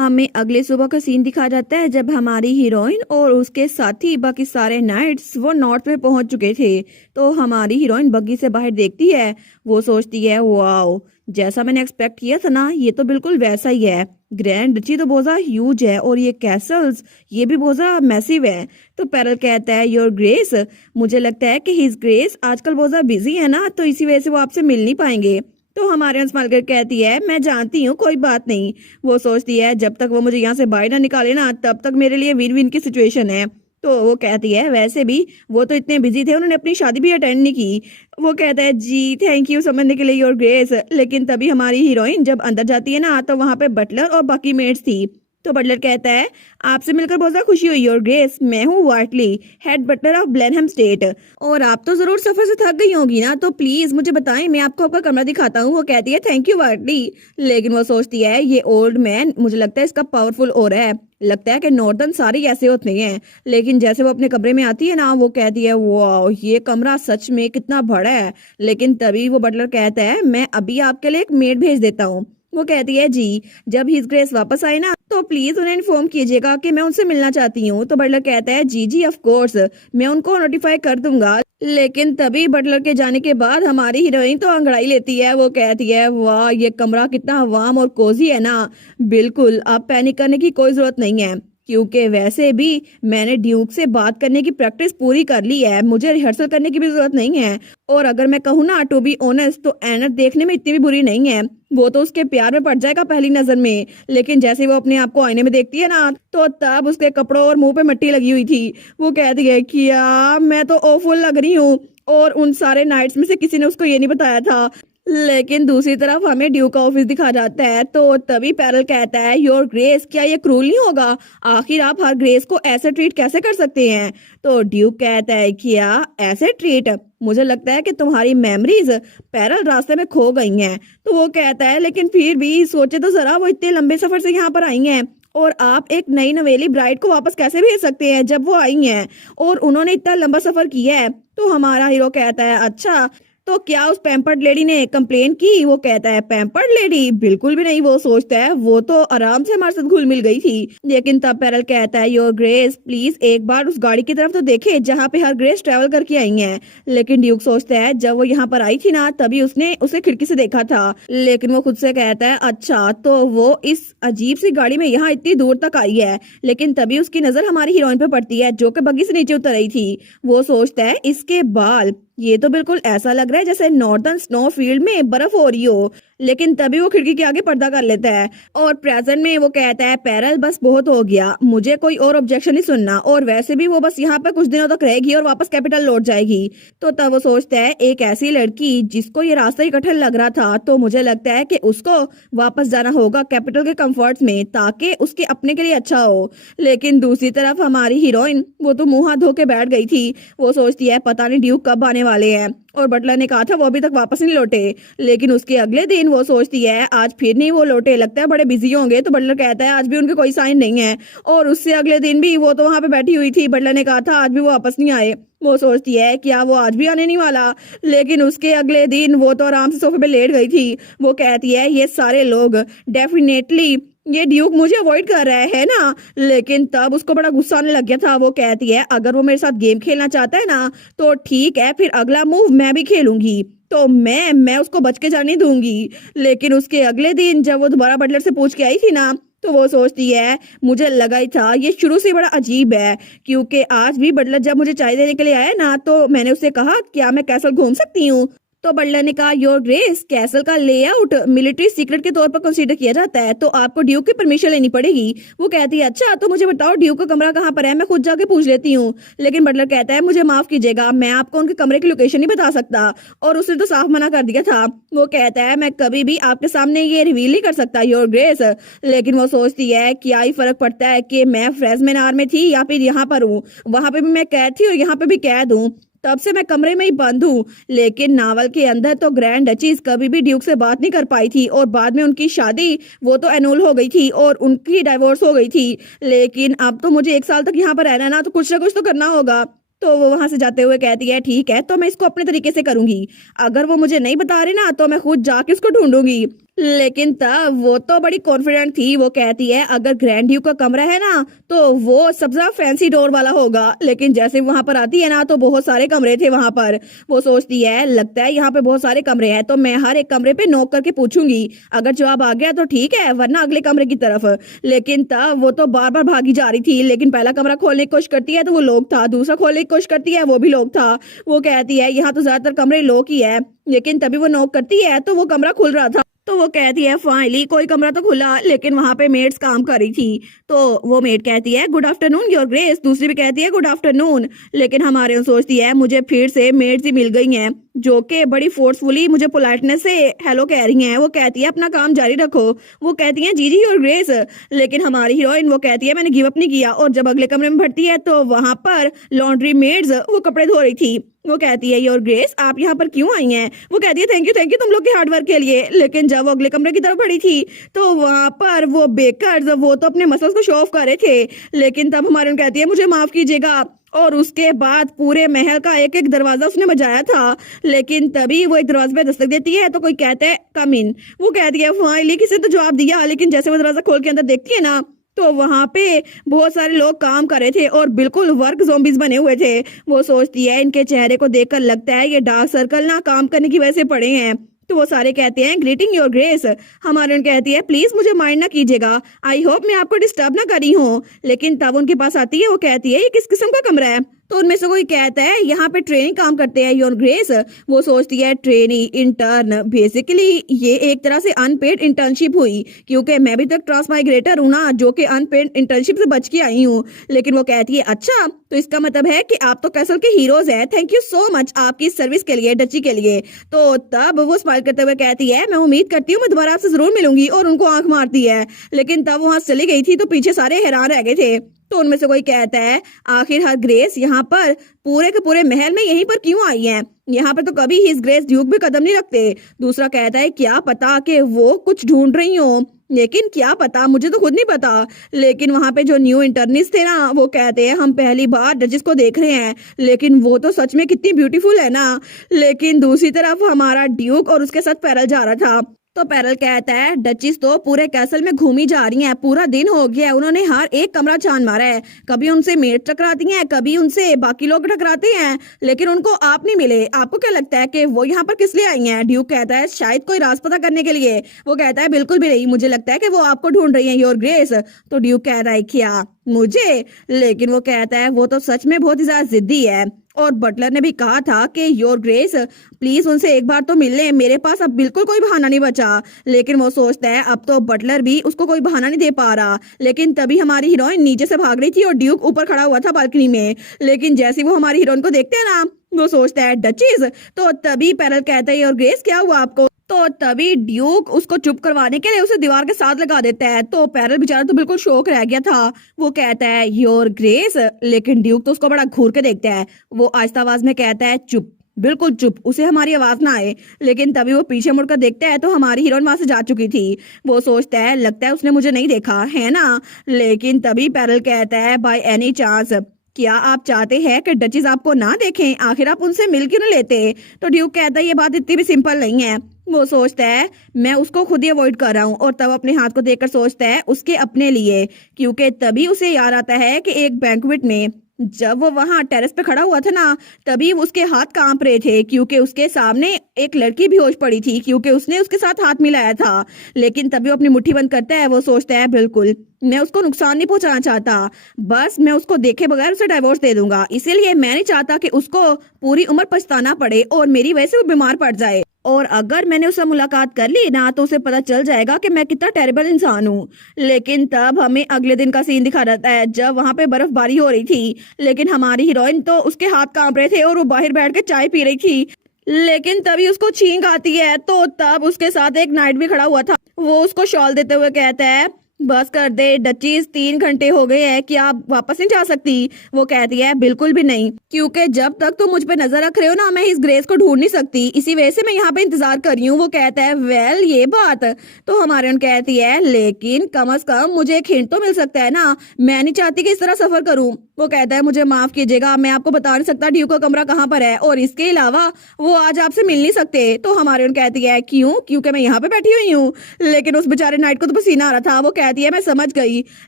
हमें अगले सुबह का सीन दिखाया जाता है जब हमारी हीरोइन और उसके साथी बाकी सारे नाइट्स वो नॉर्थ में पहुंच चुके थे। तो हमारी हीरोइन बग्गी से बाहर देखती है। वो सोचती है वाओ, जैसा मैंने एक्सपेक्ट किया था ना, ये तो बिल्कुल वैसा ही है। ग्रैंड डची तो बहुत ज्यादा ह्यूज है और ये कैसल्स ये भी बहुत ज्यादा मैसिव है। तो पैरल कहता है योर ग्रेस, मुझे लगता है कि हिज ग्रेस आजकल बहुत ज्यादा बिजी है ना, तो इसी वजह से वो आपसे मिल नहीं पाएंगे। तो हमारे यहाँ स्माइल कहती है मैं जानती हूँ, कोई बात नहीं। वो सोचती है जब तक वो मुझे यहाँ से बाहर ना निकाले ना, तब तक मेरे लिए विन विन की सिचुएशन है। तो वो कहती है वैसे भी वो तो इतने बिजी थे, उन्होंने अपनी शादी भी अटेंड नहीं की। वो कहता है जी थैंक यू समझने के लिए योर ग्रेस। लेकिन तभी हमारी हीरोइन जब अंदर जाती है ना, तो वहां पे बटलर और बाकी मेट्स थी। तो बटलर कहता है आपसे मिलकर बहुत ज्यादा खुशी हुई योर ग्रेस, मैं हूँ वार्टली, हेड बटलर ऑफ ब्लेनहम स्टेट। और आप तो जरूर सफर से थक गई होंगी ना, तो प्लीज मुझे बताएं, मैं आपको आपका कमरा दिखाता हूँ। वो कहती है थैंक यू वार्टली। लेकिन वो सोचती है ये ओल्ड मैन, मुझे लगता है इसका पावरफुल और है, लगता है कि नॉर्दर्न सारे ऐसे होते हैं। लेकिन जैसे वो अपने कमरे में आती है ना, वो कहती है वाह ये कमरा सच में कितना बड़ा है। लेकिन तभी वो बटलर कहता है मैं अभी आपके लिए एक मेड भेज देता हूँ। वो कहती है जी जब हिज ग्रेस वापस आए ना, तो प्लीज उन्हें इन्फॉर्म कीजिएगा कि मैं उनसे मिलना चाहती हूँ। तो बटलर कहता है जी जी ऑफ कोर्स, मैं उनको नोटिफाई कर दूंगा। लेकिन तभी बटलर के जाने के बाद हमारी हीरोइन तो अंगड़ाई लेती है। वो कहती है वाह ये कमरा कितना वार्म और कोजी है ना। बिल्कुल, अब पैनिक करने की कोई जरूरत नहीं है, क्योंकि वैसे भी मैंने ड्यूक से बात करने की प्रैक्टिस पूरी कर ली है, मुझे रिहर्सल करने की भी जरूरत नहीं है। और अगर मैं कहूँ ना टू बी ऑनेस्ट, तो एनत देखने में इतनी भी बुरी नहीं है, वो तो उसके प्यार में पड़ जाएगा पहली नजर में। लेकिन जैसे वो अपने आप को आईने में देखती है ना, तो तब उसके कपड़ों और मुंह पे मिट्टी लगी हुई थी। वो कहती है कि यार मैं तो ओफुल लग रही हूँ, और उन सारे नाइट्स में से किसी ने उसको ये नहीं बताया था। लेकिन दूसरी तरफ हमें ड्यूक का ऑफिस दिखा जाता है। तो तभी पैरल कहता है योर ग्रेस, क्या ये क्रूल नहीं होगा, आखिर आप हर ग्रेस को ऐसे ट्रीट कैसे कर सकते हैं। तो ड्यूक कहता है क्या ऐसे ट्रीट, मुझे लगता है कि तुम्हारी मेमोरीज पैरल रास्ते में खो गई हैं। तो वो कहता है लेकिन फिर भी सोचे तो जरा, वो इतने लंबे सफर से यहाँ पर आई हैं, और आप एक नई नवेली ब्राइड को वापस कैसे भेज सकते हैं जब वो आई हैं और उन्होंने इतना लंबा सफर किया है। तो हमारा हीरो कहता है अच्छा, तो क्या उस पैम्पर्ड लेडी ने कंप्लेन की। वो कहता है पैम्पर्ड लेडी, बिल्कुल भी नहीं। वो सोचता है वो तो आराम से हमारे साथ घुल मिल गई थी। लेकिन तब पैरल कहता है योर ग्रेस प्लीज एक बार उस गाड़ी की तरफ तो देखे जहाँ पे हर ग्रेस ट्रेवल करके आई हैं। लेकिन ड्यूक सोचता है जब वो यहाँ पर आई थी ना, तभी उसने उसे खिड़की से देखा था। लेकिन वो खुद से कहता है अच्छा, तो वो इस अजीब सी गाड़ी में यहाँ इतनी दूर तक आई है। लेकिन तभी उसकी नजर हमारी हीरोइन पे पड़ती है जो कि बग्गी से नीचे उतर रही थी। वो सोचता है इसके बाल, ये तो बिल्कुल ऐसा लग रहा है जैसे नॉर्दर्न स्नो फील्ड में बर्फ हो रही हो। लेकिन तभी वो खिड़की के आगे पर्दा कर लेता है और प्रेजेंट में वो कहता है पैरल बस बहुत हो गया, मुझे कोई और ऑब्जेक्शन नहीं सुनना, और वैसे भी वो बस यहाँ पे कुछ दिनों तक रहेगी और वापस कैपिटल लौट जाएगी। तो तब वो सोचता है एक ऐसी लड़की जिसको ये रास्ता ही कठिन लग रहा था, तो मुझे लगता है कि उसको वापस जाना होगा कैपिटल के कंफर्ट्स में, ताकि उसके अपने के लिए अच्छा हो। लेकिन दूसरी तरफ हमारी हीरोइन वो तो मुंह हाथ धो के बैठ गई थी। वो सोचती है पता नहीं ड्यूक कब आने वाले हैं, और बटलर ने कहा था वो अभी तक वापस नहीं लौटे। लेकिन उसके अगले दिन वो सोचती है आज फिर नहीं वो लौटे, लगता है बड़े बिजी होंगे। तो बटलर कहता है आज भी उनके कोई साइन नहीं है, और उससे अगले दिन भी वो तो वहां पे बैठी हुई थी, बटलर ने कहा था आज भी वो वापस नहीं आए। वो सोचती है क्या वो आज भी आने नहीं वाला। लेकिन उसके अगले दिन वो तो आराम से सोफे पे लेट गई थी। वो कहती है ये सारे लोग डेफिनेटली ये ड्यूक मुझे अवॉइड कर रहा है ना। लेकिन तब उसको बड़ा गुस्सा आने लग गया था। वो कहती है अगर वो मेरे साथ गेम खेलना चाहता है ना, तो ठीक है, फिर अगला मूव मैं भी खेलूंगी, तो मैं उसको बच के जाने दूंगी। लेकिन उसके अगले दिन जब वो दोबारा बटलर से पूछ के आई थी ना, तो वो सोचती है मुझे लगा ही था ये शुरू से बड़ा अजीब है, क्योंकि आज भी बटलर जब मुझे चाय देने के लिए आया ना, तो मैंने उससे कहा क्या मैं कैसल घूम सकती हूँ। तो बटलर ने कहा योर ग्रेस कैसल का लेआउट मिलिट्री सीक्रेट के तौर पर कंसीडर किया जाता है, तो आपको ड्यूक की परमिशन लेनी पड़ेगी। वो कहती है अच्छा, तो मुझे बताओ ड्यूक का कमरा कहाँ पर है, मैं खुद जाके पूछ लेती हूँ। लेकिन बटलर कहता है मुझे माफ कीजिएगा, मैं आपको उनके कमरे की लोकेशन नहीं बता सकता, और उसने तो साफ मना कर दिया था। वो कहता है मैं कभी भी आपके सामने ये रिवील नहीं कर सकता योर ग्रेस। लेकिन वो सोचती है क्या ही फर्क पड़ता है कि मैं फ्रेजमेनार में थी या फिर यहाँ पर हूँ, वहां पे भी मैं कैद थी और यहाँ पे भी कैद हूँ, तब से मैं कमरे में ही बंद हूँ। लेकिन नावल के अंदर तो ग्रैंड डचीज कभी भी ड्यूक से बात नहीं कर पाई थी, और बाद में उनकी शादी वो तो एनुल हो गई थी और उनकी डाइवोर्स हो गई थी। लेकिन अब तो मुझे 1 साल तक यहाँ पर रहना है ना, तो कुछ ना कुछ तो करना होगा। तो वो वहां से जाते हुए कहती है ठीक है, तो मैं इसको अपने तरीके से करूंगी, अगर वो मुझे नहीं बता रहे ना, तो मैं खुद जाके उसको ढूंढूंगी। लेकिन तब वो तो बड़ी कॉन्फिडेंट थी। वो कहती है अगर ग्रैंड ड्यूक का कमरा है ना तो वो सबसे ज्यादा फैंसी डोर वाला होगा। लेकिन जैसे वहां पर आती है ना तो बहुत सारे कमरे थे वहां पर। वो सोचती है लगता है यहाँ पे बहुत सारे कमरे हैं, तो मैं हर एक कमरे पे नॉक करके पूछूंगी, अगर जवाब आ गया तो ठीक है वरना अगले कमरे की तरफ। लेकिन तब वो तो बार बार भागी जा रही थी। लेकिन पहला कमरा खोलने की कोशिश करती है तो वो लॉक था, दूसरा खोलने की कोशिश करती है वो भी लॉक था। वो कहती है यहाँ तो ज्यादातर कमरे लॉक ही है। लेकिन तभी वो नॉक करती है तो वो कमरा खुल रहा था। तो वो कहती है फाइनली कोई कमरा तो खुला। लेकिन वहां पे मेड्स काम कर रही थी। तो वो मेड कहती है गुड आफ्टरनून योर ग्रेस, दूसरी भी कहती है गुड आफ्टरनून। लेकिन हमारे यहाँ सोचती है मुझे फिर से मेड्स ही मिल गई हैं जो कि बड़ी फोर्सफुली मुझे पोलाइटनेस से हेलो कह रही हैं। वो कहती है अपना काम जारी रखो। वो कहती है जी जी योर ग्रेस। लेकिन हमारी हीरोइन वो कहती है मैंने गिव अप नहीं किया। और जब अगले कमरे में भरती है तो वहां पर लॉन्ड्री मेड्स वो कपड़े धो रही थी। वो कहती है योर ग्रेस आप यहाँ पर क्यों आई हैं? वो कहती है थैंक यू तुम लोग के हार्डवर्क के लिए। लेकिन जब वो अगले कमरे की तरफ बढ़ी थी तो वहां पर वो बेकर्स वो तो अपने मसल्स को शो ऑफ कर रहे थे। लेकिन तब हमारे कहती है मुझे माफ कीजिएगा। और उसके बाद पूरे महल का एक एक दरवाजा उसने बजाया था। लेकिन तभी वो एक दरवाजे पे दस्तक देती है तो कोई कहता है कम इन। वो कहती है फाइनली किसी तो जवाब दिया। लेकिन जैसे वो दरवाजा खोल के अंदर देखती है ना तो वहां पे बहुत सारे लोग काम कर रहे थे और बिल्कुल वर्क ज़ॉम्बीज बने हुए थे। वो सोचती है इनके चेहरे को देखकर लगता है ये डार्क सर्कल ना काम करने की वजह से पड़े हैं। तो वो सारे कहते हैं ग्रीटिंग योर ग्रेस। हमारे कहती है प्लीज मुझे माइंड ना कीजिएगा, आई होप मैं आपको डिस्टर्ब ना करी हूँ। लेकिन तब उनके पास आती है। वो कहती है ये किस किस्म का कमरा है? तो उनमें से कोई कहता है यहाँ पे ट्रेनिंग काम करते हैं योर ग्रेस। वो सोचती है ट्रेनी इंटर्न, बेसिकली ये एक तरह से अनपेड इंटर्नशिप हुई क्योंकि मैं भी तक ट्रांसमाइग्रेटर हूँ ना जो कि अनपेड इंटर्नशिप से बच के आई हूँ। लेकिन वो कहती है अच्छा तो इसका मतलब है कि आप तो कैसल के हीरोज हैं, थैंक यू सो मच आपकी सर्विस के लिए डची के लिए। तो तब वो स्माइल करते हुए कहती है मैं उम्मीद करती हूँ मैं दोबारा आपसे जरूर मिलूंगी। और उनको आंख मारती है। लेकिन तब वहां चली गई थी तो पीछे सारे हैरान रह गए थे। तो उनमें से कोई कहता है आखिर हर ग्रेस यहाँ पर पूरे के पूरे महल में यहीं पर क्यों आई है? यहाँ पर तो कभी हिज ग्रेस ड्यूक भी कदम नहीं रखते। दूसरा कहता है क्या पता कि वो कुछ ढूंढ रही हो, लेकिन क्या पता, मुझे तो खुद नहीं पता। लेकिन वहां पे जो न्यू इंटर्निस्ट थे ना वो कहते हैं हम पहली बार डचेस को देख रहे हैं, लेकिन वो तो सच में कितनी ब्यूटीफुल है ना। लेकिन दूसरी तरफ हमारा ड्यूक और उसके साथ पैरल जा रहा था। तो पैरल कहता है डचिस तो पूरे कैसल में घूमी जा रही हैं, पूरा दिन हो गया उन्होंने हर एक कमरा छान मारा है। कभी उनसे मेड टकराती हैं, कभी उनसे बाकी लोग टकराते हैं, लेकिन उनको आप नहीं मिले। आपको क्या लगता है कि वो यहाँ पर किस लिए आई हैं? ड्यूक कहता है शायद कोई राज पता करने के लिए। वो कहता है बिल्कुल भी नहीं, मुझे लगता है कि वो आपको ढूंढ रही है योर ग्रेस। तो ड्यूक कहता है क्या मुझे? लेकिन वो कहता है वो तो सच में बहुत ही ज्यादा जिद्दी है। और बटलर ने भी कहा था कि योर ग्रेस प्लीज उनसे एक बार तो मिल ले, मेरे पास अब बिल्कुल कोई बहाना नहीं बचा। लेकिन वो सोचता है अब तो बटलर भी उसको कोई बहाना नहीं दे पा रहा। लेकिन तभी हमारी हीरोइन नीचे से भाग रही थी और ड्यूक ऊपर खड़ा हुआ था बालकनी में। लेकिन जैसे वो हमारी हीरोइन को देखते हैं ना वो सोचता है डचीज। तो तभी पैरल कहता है योर ग्रेस क्या हुआ आपको? तो तभी ड्यूक उसको चुप करवाने के लिए उसे दीवार के साथ लगा देता है। तो पैरल बेचारा तो बिल्कुल शौक रह गया था। वो कहता है योर ग्रेस। लेकिन ड्यूक तो उसको बड़ा घूर के देखता है। वो आहिस्ता आवाज में कहता है चुप, बिल्कुल चुप, उसे हमारी आवाज ना आए। लेकिन तभी वो पीछे मुड़कर देखता है तो हमारी हीरोइन वहां से जा चुकी थी। वो सोचता है लगता है उसने मुझे नहीं देखा है ना। लेकिन तभी पैरल कहता है बाय एनी चांस क्या आप चाहते हैं कि डचेस आपको ना देखें? आखिर आप उनसे मिल क्यों नहीं लेते? तो ड्यूक कहता है ये बात इतनी भी सिंपल नहीं है। वो सोचता है मैं उसको खुद ही अवॉइड कर रहा हूँ। और तब अपने हाथ को देखकर सोचता है उसके अपने लिए, क्योंकि तभी उसे याद आता है कि एक बैंक्वेट में जब वो वहां टेरेस पे खड़ा हुआ था ना तभी उसके हाथ कांप रहे थे क्योंकि उसके सामने एक लड़की बेहोश पड़ी थी क्योंकि उसने उसके साथ हाथ मिलाया था। लेकिन तभी वो अपनी मुट्ठी बंद करता है। वो सोचता है बिल्कुल मैं उसको नुकसान नहीं पहुंचाना चाहता, बस मैं उसको देखे बगैर उसे डिवोर्स दे दूंगा। इसीलिए मैं नहीं चाहता कि उसको पूरी उम्र पछताना पड़े और मेरी वजह से वो बीमार पड़ जाए। और अगर मैंने उससे मुलाकात कर ली ना तो उसे पता चल जाएगा कि मैं कितना टेरिबल इंसान हूँ। लेकिन तब हमें अगले दिन का सीन दिखा जाता है जब वहां पे बर्फबारी हो रही थी। लेकिन हमारी हीरोइन तो उसके हाथ कांप रहे थे और वो बाहर बैठ के चाय पी रही थी। लेकिन तभी उसको छींक आती है। तो तब उसके साथ एक नाइट भी खड़ा हुआ था। वो उसको शॉल देते हुए कहता है बस कर दे डचीज, 3 घंटे हो गए हैं कि आप वापस नहीं जा सकती? वो कहती है बिल्कुल भी नहीं, क्योंकि जब तक तुम मुझ पे नजर रख रहे हो ना मैं इस ग्रेस को ढूंढ नहीं सकती, इसी वजह से मैं यहाँ पे इंतजार कर रही हूँ। वो कहता है वेल ये बात तो हमारे कहती है लेकिन कम अज कम मुझे एक हिंट तो मिल सकता है ना, मैं नहीं चाहती कि इस तरह सफर करूँ। वो कहता है मुझे माफ कीजिएगा, मैं आपको बता नहीं सकता ड्यूक का कमरा कहाँ पर है, और इसके अलावा वो आज आपसे मिल नहीं सकते। तो हमारी कहती है क्यों? क्योंकि मैं यहाँ पे बैठी हुई हूँ। लेकिन उस बेचारे नाइट को तो पसीना आ रहा था। वो कहती है मैं समझ गई,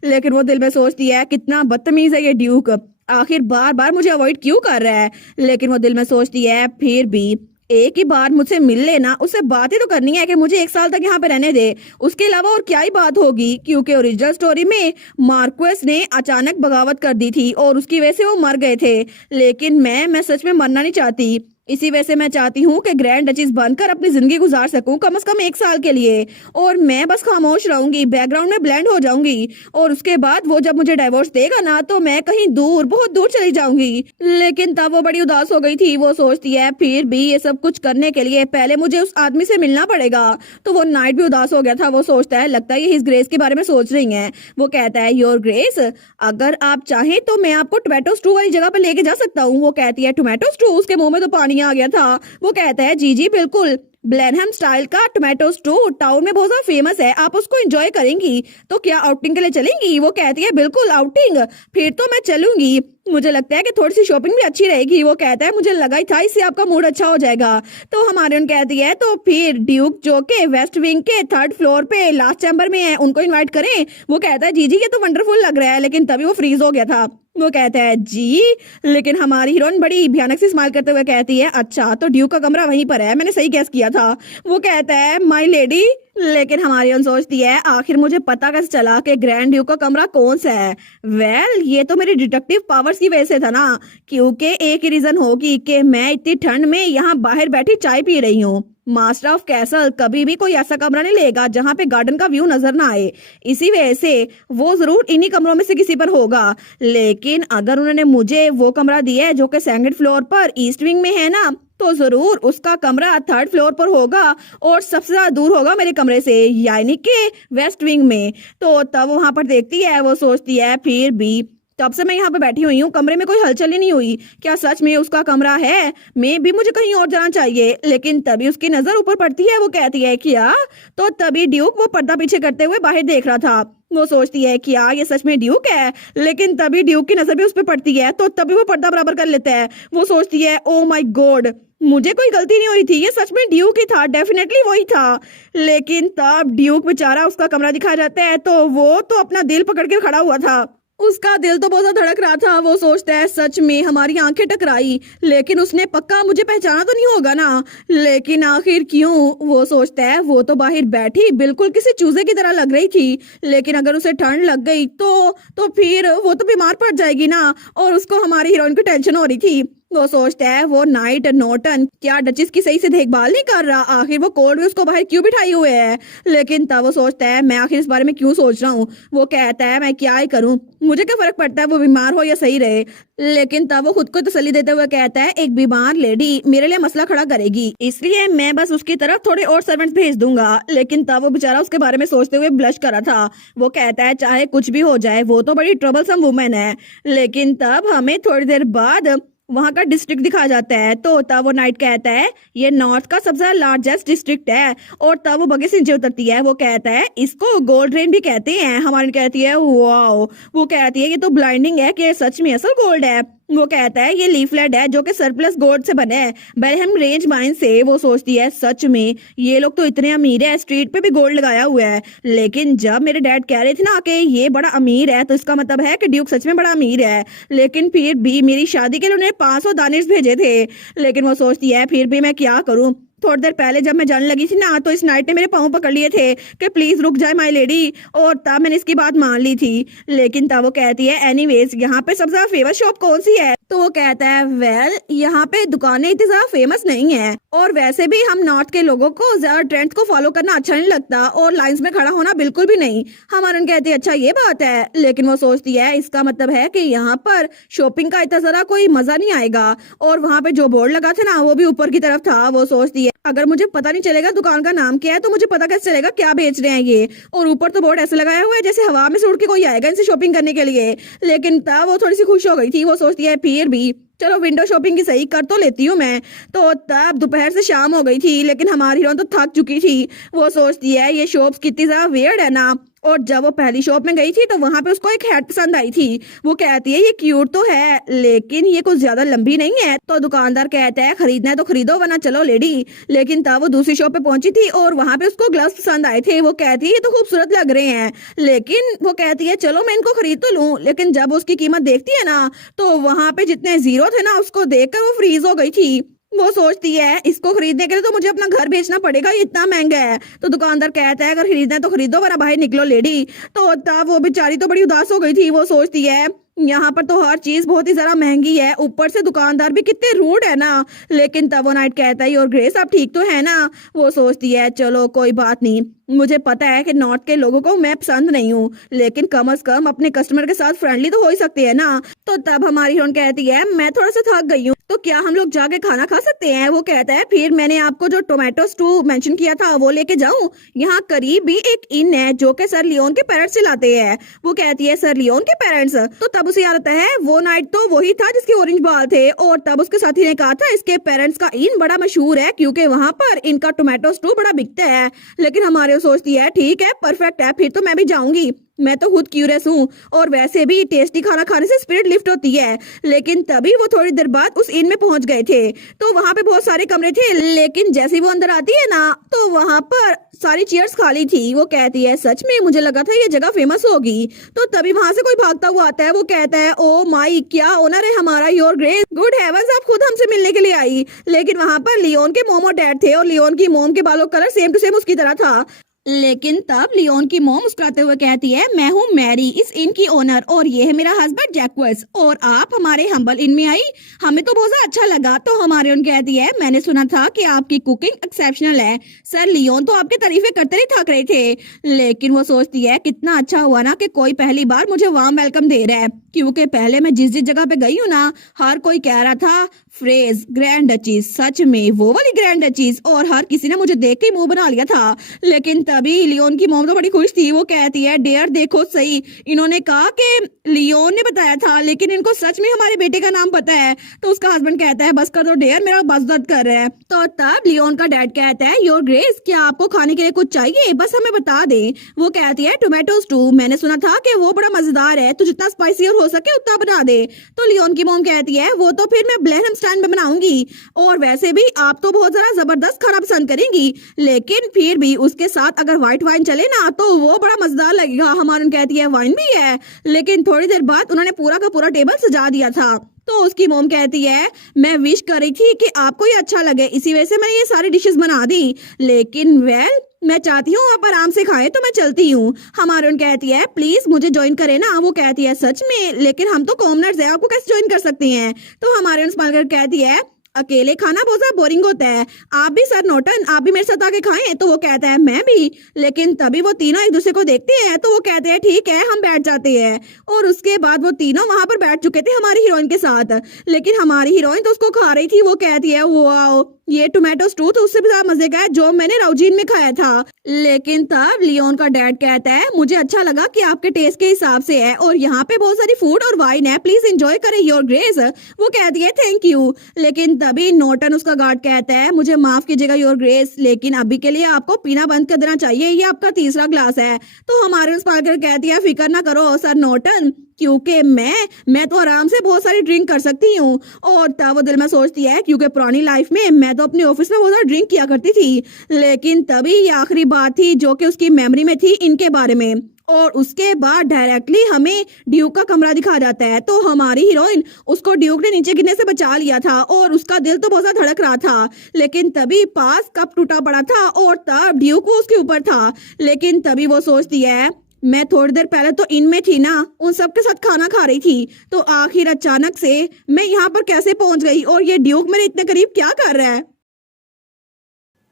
लेकिन वो दिल में सोचती है कितना बदतमीज है ये ड्यूक, आखिर बार बार मुझे अवॉइड क्यों कर रहा है। लेकिन वो दिल में सोचती है फिर भी एक ही बार मुझसे मिल लेना, उससे बातें तो करनी है कि मुझे 1 साल तक यहाँ पे रहने दे, उसके अलावा और क्या ही बात होगी। क्योंकि ओरिजिनल स्टोरी में मार्क्वेस ने अचानक बगावत कर दी थी और उसकी वजह से वो मर गए थे। लेकिन मैं सच में मरना नहीं चाहती, इसी वजह से मैं चाहती हूँ कि ग्रैंड डचीज बनकर अपनी जिंदगी गुजार सकूं कम से कम 1 साल के लिए, और मैं बस खामोश रहूंगी, बैकग्राउंड में ब्लेंड हो जाऊंगी, और उसके बाद वो जब मुझे डाइवोर्स देगा ना तो मैं कहीं दूर, बहुत दूर चली जाऊंगी। लेकिन तब वो बड़ी उदास हो गई थी। वो सोचती है फिर भी ये सब कुछ करने के लिए पहले मुझे उस आदमी से मिलना पड़ेगा। तो वो नाइट भी उदास हो गया था। वो सोचता है लगता है ये हिज ग्रेस के बारे में सोच रही है। वो कहता है योर ग्रेस, अगर आप चाहें तो मैं आपको टोमेटो स्टू वाली जगह पर लेके जा सकता हूँ। वो कहती है टोमेटो स्टू? उसके मुंह में तो पानी आ गया था। वो कहता है जी जी बिल्कुल, ब्लेनहम स्टाइल का टोमेटो स्टू टाउन में बहुत ज्यादा फेमस है, आप उसको एंजॉय करेंगी, तो क्या आउटिंग के लिए चलेंगी? वो कहती है बिल्कुल आउटिंग, फिर तो मैं चलूंगी, मुझे लगता है कि थोड़ी सी शॉपिंग भी अच्छी रहेगी। वो कहता है मुझे लगा ही था इससे आपका मूड अच्छा हो जाएगा। तो हमारे कहती है तो फिर ड्यूक जो के वेस्ट विंग के 3rd फ्लोर पे लास्ट चैम्बर में है उनको इनवाइट करें? वो कहता है जी जी ये तो वंडरफुल लग रहा है, लेकिन तभी वो फ्रीज हो गया था। वो कहता है जी, लेकिन हमारी हीरोइन बड़ी भयानक सी स्माइल करते हुए कहती है अच्छा तो ड्यूक का कमरा वहीं पर है, मैंने सही गैस किया था। वो कहता है माय लेडी, लेकिन हमारी हीरोइन सोचती है आखिर मुझे पता कैसे चला कि ग्रैंड ड्यूक का कमरा कौन सा है। वेल ये तो मेरी डिटेक्टिव पावर्स की वजह से था ना, क्योंकि एक ही रीजन होगी कि मैं इतनी ठंड में यहाँ बाहर बैठी चाय पी रही हूँ। मास्टर ऑफ कैसल कभी भी कोई ऐसा कमरा नहीं लेगा जहाँ पे गार्डन का व्यू नजर ना आए, इसी वजह से वो जरूर इन्हीं कमरों में से किसी पर होगा। लेकिन अगर उन्होंने मुझे वो कमरा दिया है जो कि 2nd फ्लोर पर ईस्ट विंग में है ना, तो जरूर उसका कमरा 3rd फ्लोर पर होगा और सबसे ज्यादा दूर होगा मेरे कमरे से, यानी कि वेस्ट विंग में। तो तब वहां पर देखती है, वो सोचती है फिर भी तब से मैं यहाँ पे बैठी हुई हूँ, कमरे में कोई हलचल ही नहीं हुई, क्या सच में उसका कमरा है? मैं भी मुझे कहीं और जाना चाहिए। लेकिन तभी उसकी नजर ऊपर पड़ती है। वो कहती है क्या? तो तभी ड्यूक वो पर्दा पीछे करते हुए बाहर देख रहा था। वो सोचती है क्या ये सच में ड्यूक है? लेकिन तभी ड्यूक की नजर भी उस पर पड़ती है, तो तभी वो पर्दा बराबर कर लेता है। वो सोचती है ओ माय गॉड, मुझे कोई गलती नहीं हुई थी, ये सच में ड्यूक ही था, डेफिनेटली वही था। लेकिन तब ड्यूक बेचारा उसका कमरा दिखाया जाता है तो वो तो अपना दिल पकड़ के खड़ा हुआ था, उसका दिल तो बहुत ज्यादा धड़क रहा था। वो सोचता है सच में हमारी आंखें टकराई, लेकिन उसने पक्का मुझे पहचाना तो नहीं होगा ना, लेकिन आखिर क्यों? वो सोचता है वो तो बाहर बैठी बिल्कुल किसी चूजे की तरह लग रही थी, लेकिन अगर उसे ठंड लग गई तो फिर वो तो बीमार पड़ जाएगी ना, और उसको हमारी हीरोइन की टेंशन हो रही थी। वो सोचता है वो नाइट नॉर्टन क्या डचिस की सही से देखभाल नहीं कर रहा, आखिर वो कोल्ड भी उसको बाहर क्यों बिठाई हुए है। लेकिन तब वो सोचता है मैं आखिर इस बारे में क्यों सोच रहा हूँ। वो कहता है मैं क्या ही करूँ, मुझे क्या फर्क पड़ता है वो बीमार हो या सही रहे। लेकिन तब वो खुद को तसल्ली देते हुए कहता है एक बीमार लेडी मेरे लिए मसला खड़ा करेगी, इसलिए मैं बस उसकी तरफ थोड़े और सर्वेंट्स भेज दूंगा। लेकिन तब वो बेचारा उसके बारे में सोचते हुए ब्लश कर रहा था। वो कहता है चाहे कुछ भी हो जाए वो तो बड़ी ट्रबलसम वुमेन है। लेकिन तब हमें थोड़ी देर बाद वहां का डिस्ट्रिक्ट दिखाया जाता है। तो तब वो नाइट कहता है ये नॉर्थ का सबसे लार्जेस्ट डिस्ट्रिक्ट है, और तब वो बग्गी से नीचे उतरती है। वो कहता है इसको गोल्ड रेन भी कहते हैं। हमारी कहती है वाओ। वो कहती है ये तो ब्लाइंडिंग है कि सच में असल गोल्ड है। वो कहता है ये लीफलेट है जो कि सरप्लस गोल्ड से बने है बेलहम रेंज माइन से। वो सोचती है सच में ये लोग तो इतने अमीर है, स्ट्रीट पे भी गोल्ड लगाया हुआ है। लेकिन जब मेरे डैड कह रहे थे ना कि ये बड़ा अमीर है, तो इसका मतलब है कि ड्यूक सच में बड़ा अमीर है। लेकिन फिर भी मेरी शादी के लिए उन्हें 500 दानिश भेजे थे। लेकिन वो सोचती है फिर भी मैं क्या करूं, थोड़ी देर पहले जब मैं जाने लगी थी ना तो इस नाइट ने मेरे पाँव पकड़ लिए थे कि प्लीज रुक जाए माय लेडी, और तब मैंने इसकी बात मान ली थी। लेकिन तब वो कहती है एनीवेज यहाँ पे सबसे ज्यादा फेमस शॉप कौन सी है? तो वो कहता है वेल यहाँ पे दुकानें इतनी ज्यादा फेमस नहीं है, और वैसे भी हम नॉर्थ के लोगों को ज्यादा ट्रेंड्स को फॉलो करना अच्छा नहीं लगता, और लाइंस में खड़ा होना बिल्कुल भी नहीं। हमारे कहती है अच्छा ये बात है। लेकिन वो सोचती है इसका मतलब है कि यहाँ पर शॉपिंग का इतना जरा कोई मजा नहीं आएगा, और वहाँ पे जो बोर्ड लगा था ना वो भी ऊपर की तरफ था। वो सोचती है अगर मुझे पता नहीं चलेगा दुकान का नाम क्या है तो मुझे पता कैसे चलेगा क्या बेच रहे हैं ये, और ऊपर तो बोर्ड ऐसे लगाया हुआ है जैसे हवा में से उड़ के कोई आएगा इनसे शॉपिंग करने के लिए। लेकिन तब वो थोड़ी सी खुश हो गई थी। वो सोचती है फिर भी चलो विंडो शॉपिंग की सही कर तो लेती हूँ मैं। तो तब दोपहर से शाम हो गई थी, लेकिन हमारी हीरोइन तो थक चुकी थी। वो सोचती है ये शॉप्स कितनी ज्यादा वियर्ड है ना, और जब वो पहली शॉप में गई थी तो वहां पे उसको एक हैट पसंद आई थी। वो कहती है ये क्यूट तो है लेकिन ये कुछ ज्यादा लंबी नहीं है। तो दुकानदार कहता है खरीदना है तो खरीदो वरना चलो लेडी। लेकिन तब वो दूसरी शॉप पे पहुंची थी और वहां पे उसको ग्लव्स पसंद आए थे। वो कहती है ये तो खूबसूरत लग रहे हैं, लेकिन वो कहती है चलो मैं इनको खरीद तो लूं। लेकिन जब उसकी कीमत देखती है ना तो वहां पे जितने जीरो थे ना उसको देखकर वो फ्रीज हो गई थी। वो सोचती है इसको खरीदने के लिए तो मुझे अपना घर बेचना पड़ेगा, ये इतना महंगा है। तो दुकानदार कहता है अगर खरीदना है तो खरीदो वरना बाहर निकलो लेडी। तो तब वो बेचारी तो बड़ी उदास हो गई थी। वो सोचती है यहाँ पर तो हर चीज बहुत ही ज्यादा महंगी है, ऊपर से दुकानदार भी कितने रूड है ना। लेकिन तब वो नाइट कहता है और ग्रेस आप ठीक तो है ना। वो सोचती है चलो कोई बात नहीं, मुझे पता है कि नॉर्थ के लोगों को मैं पसंद नहीं हूँ लेकिन कम से कम अपने कस्टमर के साथ फ्रेंडली तो हो ही सकते हैं ना। तो तब हमारी हीरोइन कहती है मैं थोड़ा सा थक गई हूँ तो क्या हम लोग जाके खाना खा सकते हैं। वो कहता है फिर मैंने आपको जो टोमेटो स्टू मेंशन किया था वो लेके जाऊं, यहाँ करीब भी एक इन है जो कि सर लियोन के पेरेंट्स चलाते हैं। वो कहती है सर लियोन के पेरेंट्स। तो तब उसे याद आता है वो नाइट तो वही था जिसके ऑरेंज बाल थे और तब उसके साथी ने कहा था इसके पेरेंट्स का इन बड़ा मशहूर है क्योंकि वहां पर इनका टोमेटो स्टू बड़ा बिकता है। लेकिन हमारे सोचती है ठीक है परफेक्ट है फिर तो मैं भी जाऊंगी, मैं तो खुद क्यूरियस हूँ और वैसे भी टेस्टी खाना खाने से स्पिरिट लिफ्ट होती है। लेकिन तभी वो थोड़ी देर बाद उस इन में पहुंच गए थे। तो वहां पे बहुत सारे कमरे थे लेकिन जैसे ही वो अंदर आती है ना तो वहां पर सारी चेयर्स खाली थी। वो कहती है सच में मुझे लगा था ये जगह फेमस होगी। तो तभी वहां से कोई भागता हुआ आता है। वो कहता है ओ माई क्या ओनर है हमारा, योर ग्रेस, गुड हेवंस आप खुद हमसे मिलने के लिए आई। लेकिन वहां पर लियोन के मोम और डैड थे और लियोन की मोम के बालों का कलर सेम टू सेम उसकी तरह था। लेकिन तब लियोन की मोम मुस्कुराते हुए कहती है मैं हूँ मैरी इस इन की ओनर और ये है मेरा हस्बैंड जैक्वस और आप हमारे हम्बल इन में आई, हमें तो बहुत ज्यादा अच्छा लगा। तो हमारे उन कहती है मैंने सुना था कि आपकी कुकिंग एक्सेप्शनल है। सर लियोन तो आपके तारीफें करते नहीं थक रहे थे। लेकिन वो सोचती है कितना अच्छा हुआ ना कि कोई पहली बार मुझे वार्म वेलकम दे रहा है क्योंकि पहले मैं जिस जिस जगह पे गई हूँ ना हर कोई कह रहा था फ्रेज ग्रैंड डचीज, सच में वो वाली ग्रैंड डचीज, और हर किसी ने मुझे देख के मुंह बना लिया था। लेकिन तभी लियोन की मॉम तो बड़ी खुश थी। वो कहती है डियर देखो सही, इन्होंने कहा कि लियोन ने बताया था लेकिन इनको सच में हमारे बेटे का नाम पता है। तो उसका हस्बैंड कहता है बस कर दो डियर मेरा बस दर्द कर रहा है। तो तब लियोन का डैड कहता है योर ग्रेस क्या आपको खाने के लिए कुछ चाहिए, बस हमें बता दें। वो कहती है टोमेटो स्टू, मैंने सुना था कि वो बड़ा मजेदार है तो जितना स्पाइसी और हो सके उतना बना दे। तो लियोन की मॉम कहती है वो तो फिर मैं ब्लेहम स्टाइल में बनाऊंगी और वैसे भी आप तो बहुत ज्यादा जबरदस्त खाना पसंद करेंगी लेकिन फिर भी उसके साथ अगर व्हाइट वाइन चले ना तो वो बड़ा मजेदार लगेगा। हमारी कहती है वाइन भी है। लेकिन थोड़ी देर बाद उन्होंने पूरा का पूरा टेबल सजा दिया था। तो उसकी मोम कहती है मैं विश कर रही थी कि आपको ये अच्छा लगे इसी वजह से मैंने ये सारी डिशेस बना दी लेकिन वेल मैं चाहती हूँ आप आराम से खाएं तो मैं चलती हूँ। हमारे उन कहती है प्लीज मुझे ज्वाइन करें ना। वो कहती है सच में लेकिन हम तो कॉमनर्स हैं आपको कैसे ज्वाइन कर सकते हैं। तो हमारे उन स्माइल कर कहती है अकेले खाना बहुत ज्यादा बोरिंग होता है, आप भी सर नोटन आप भी मेरे साथ आके खाएं। तो वो कहता है मैं भी। लेकिन तभी वो तीनों एक दूसरे को देखते हैं तो वो कहते हैं ठीक है हम बैठ जाते हैं। और उसके बाद वो तीनों वहां पर बैठ चुके थे हमारी हीरोइन के साथ। लेकिन हमारी हीरोइन तो उसको खा रही थी। वो कहती है वाओ ये टोमेटो स्टू तो उससे भी ज्यादा मजे का है जो मैंने राउजीन में खाया था। लेकिन तब लियोन का डैड कहता है मुझे अच्छा लगा कि आपके टेस्ट के हिसाब से है और यहाँ पे बहुत सारी फूड और वाइन है, प्लीज एंजॉय करें योर ग्रेस। वो कहती है थैंक यू। लेकिन तभी नोटन उसका गार्ड कहता है मुझे माफ कीजिएगा योर ग्रेस लेकिन अभी के लिए आपको पीना बंद कर देना चाहिए, ये आपका तीसरा ग्लास है। तो हमारे स्पार्कर कहती है फिक्र ना करो सर नोटन क्योंकि मैं तो आराम से बहुत सारी ड्रिंक कर सकती हूँ। और तब वो दिल में सोचती है क्योंकि पुरानी लाइफ में मैं तो अपने ऑफिस में बहुत सारा ड्रिंक किया करती थी। लेकिन तभी ये आखिरी बात थी जो कि उसकी मेमोरी में थी इनके बारे में। और उसके बाद डायरेक्टली हमें ड्यूक का कमरा दिखा जाता है। तो हमारी हीरोइन उसको ड्यूक ने नीचे गिरने से बचा लिया था और उसका दिल तो बहुत ज्यादा धड़क रहा था। लेकिन तभी पास कप टूटा पड़ा था और तब ड्यूक वो उसके ऊपर था। लेकिन तभी वो सोचती है मैं थोड़ी देर पहले तो इनमें थी ना, उन सबके साथ खाना खा रही थी तो आखिर अचानक से मैं यहाँ पर कैसे पहुंच गई और ये ड्यूक मेरे इतने करीब क्या कर रहा है।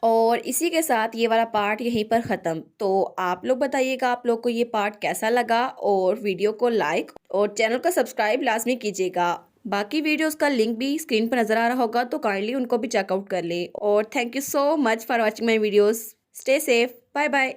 और इसी के साथ ये वाला पार्ट यहीं पर ख़त्म। तो आप लोग बताइएगा आप लोग को ये पार्ट कैसा लगा और वीडियो को लाइक और चैनल को सब्सक्राइब लाजमी कीजिएगा। बाकी वीडियोस का लिंक भी स्क्रीन पर नज़र आ रहा होगा तो काइंडली उनको भी चेकआउट कर ले। और thank you so much for watching my videos. Stay safe, bye bye.